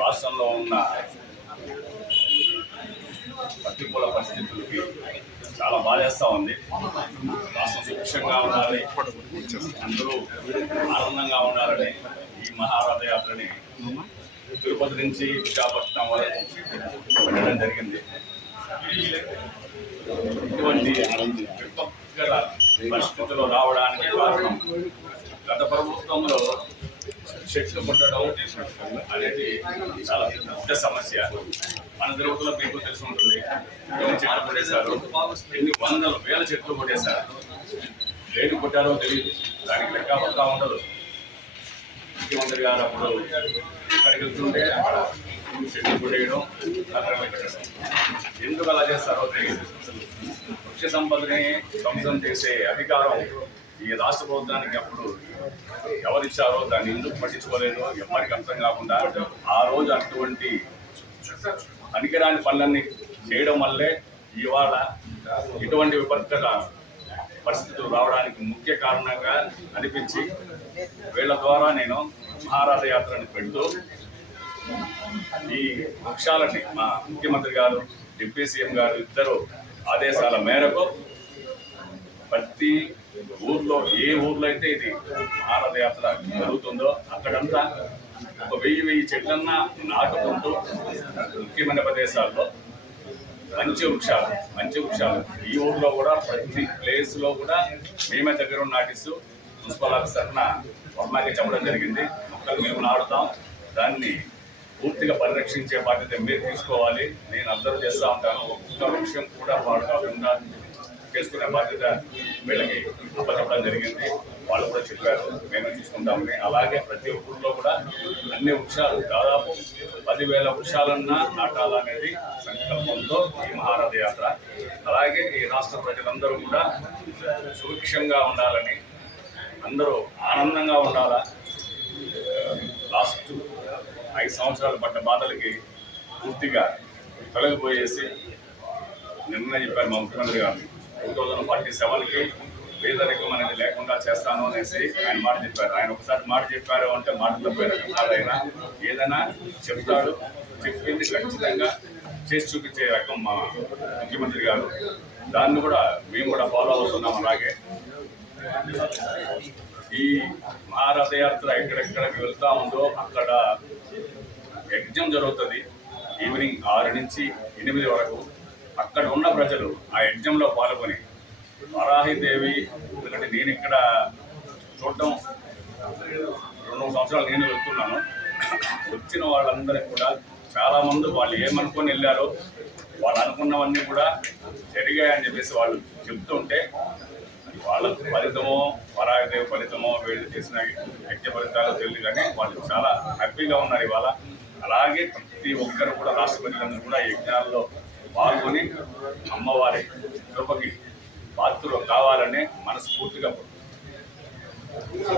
రాష్ట్రంలో ఉన్న ప్రతికూల పరిస్థితులకి చాలా బాధేస్తూ ఉంది. రాష్ట్రం సుభిక్షంగా ఉండాలి, అందరూ ఆనందంగా ఉండాలని ఈ మహారథయాత్రని తిరుపతి నుంచి విశాఖపట్నం వరకు పెట్టడం జరిగింది. ఇటువంటి విపత్కర పరిస్థితుల్లో రావడానికి కారణం గత ప్రభుత్వంలో చెట్లు కొట్టడం అనేది చాలా పెద్ద సమస్య. మన తిరుగుతున్న మీకు తెలిసి ఉంటుంది. ఎన్ని చెట్లు కొట్టేశారు, ఎన్ని వందల వేల చెట్లు కొట్టేశారు. ఏది కొట్టారో తెలియదు, దానికి లెక్క పక్కా ఉండదు. ముఖ్యమంత్రి గారు అప్పుడు అక్కడికి వెళ్తుంటే అక్కడ చెట్లు కొట్టేయడం, కట్టడం పెట్టడం. ఎందుకు అలా చేస్తారో తెలియదు. వృక్ష సంపదని ధ్వంసం చేసే అధికారం ఈ రాష్ట్ర ప్రభుత్వానికి అప్పుడు ఎవరిచ్చారో దాన్ని ఎందుకు పట్టించుకోలేదు ఎవరికి అర్థం కాకుండా ఆ రోజు అటువంటి పనికిరాని పనులన్నీ చేయడం వల్లే ఇవాళ ఇటువంటి విపత్కర పరిస్థితులు రావడానికి ముఖ్య కారణంగా అనిపించి వీళ్ళ ద్వారా నేను మహారథయాత్రని పెడుతూ ఈ వృక్షాలని మా ముఖ్యమంత్రి గారు, డిప్యూటీ సీఎం గారు ఇద్దరు ఆదేశాల మేరకు ప్రతి ఊర్లో ఏ ఊర్లో అయితే ఇది మహారథయాత్ర జరుగుతుందో అక్కడంతా ఒక 1000 చెట్లన్నా నాటుకుంటూ ముఖ్యమైన ప్రదేశాల్లో మంచి వృక్షాలు ఈ ఊర్లో కూడా ప్రతి ప్లేస్లో కూడా మేమే దగ్గర నాటిస్తూ మున్సిపల్ ఆఫీసర్న వర్మకి చెప్పడం జరిగింది. మొక్కలు మేము నాటుతాం, దాన్ని పూర్తిగా పరిరక్షించే బాధ్యత మీరు తీసుకోవాలి. నేను అబ్జర్వ్ చేస్తూ ఉంటాను. ఒక్క వృక్షం కూడా పాడు కాకుండా చేసుకునే బాధ్యత వీళ్ళకి అప్పచెప్పడం జరిగింది. వాళ్ళు కూడా చెప్పారు మేమే చూసుకుంటామని. అలాగే ప్రతి ఊళ్ళో కూడా అన్ని వృక్షాలు దాదాపు 10,000 వృక్షాలన్నా నాటాలనేది సంకల్పంతో ఈ మహారథయాత్ర. అలాగే ఈ రాష్ట్ర ప్రజలందరూ కూడా సుభిక్షంగా ఉండాలని, అందరూ ఆనందంగా ఉండాలా. లాస్ట్ 5 సంవత్సరాలు పడ్డ బాధలకి పూర్తిగా తొలగిపోయేసి నిన్న చెప్పారు మా ముఖ్యమంత్రి గారు 2047కి పేదరికం అనేది లేకుండా చేస్తాను అనేసి ఆయన మాట చెప్పారు. ఆయన ఒకసారి మాట చెప్పారు అంటే మాట తప్పైన కాదైనా ఏదైనా చెప్తాడు, చెప్పింది ఖచ్చితంగా చేసి చూపించే రకం మా ముఖ్యమంత్రి గారు. దాన్ని కూడా మేము కూడా ఫాలో అవుతున్నాం. అలాగే ఈ మహారథయాత్ర ఎక్కడెక్కడికి వెళ్తా ఉందో అక్కడ యజ్ఞం జరుగుతుంది. ఈవినింగ్ 6 నుంచి 8 వరకు అక్కడ ఉన్న ప్రజలు ఆ యజ్ఞంలో పాల్గొని వరాహిదేవి, ఎందుకంటే నేను ఇక్కడ చూడటం 2 సంవత్సరాలు నేను వెళ్తున్నాను. వచ్చిన వాళ్ళందరికీ కూడా చాలామంది వాళ్ళు ఏమనుకొని వెళ్ళారో వాళ్ళు అనుకున్నవన్నీ కూడా జరిగాయని చెప్పేసి వాళ్ళు చెప్తుంటే వాళ్ళ ఫలితమో వరాహిదేవి ఫలితమో వీళ్ళు చేసిన యజ్ఞ ఫలితాలు తెలియదు, కానీ వాళ్ళు చాలా హ్యాపీగా ఉన్నారు ఇవాళ. అలాగే ప్రతి ఒక్కరు కూడా రాష్ట్ర ప్రజలందరూ కూడా యజ్ఞాల్లో పాల్గొని అమ్మవారి కృపకి పాత్రలు కావాలని మనస్ఫూర్తిగా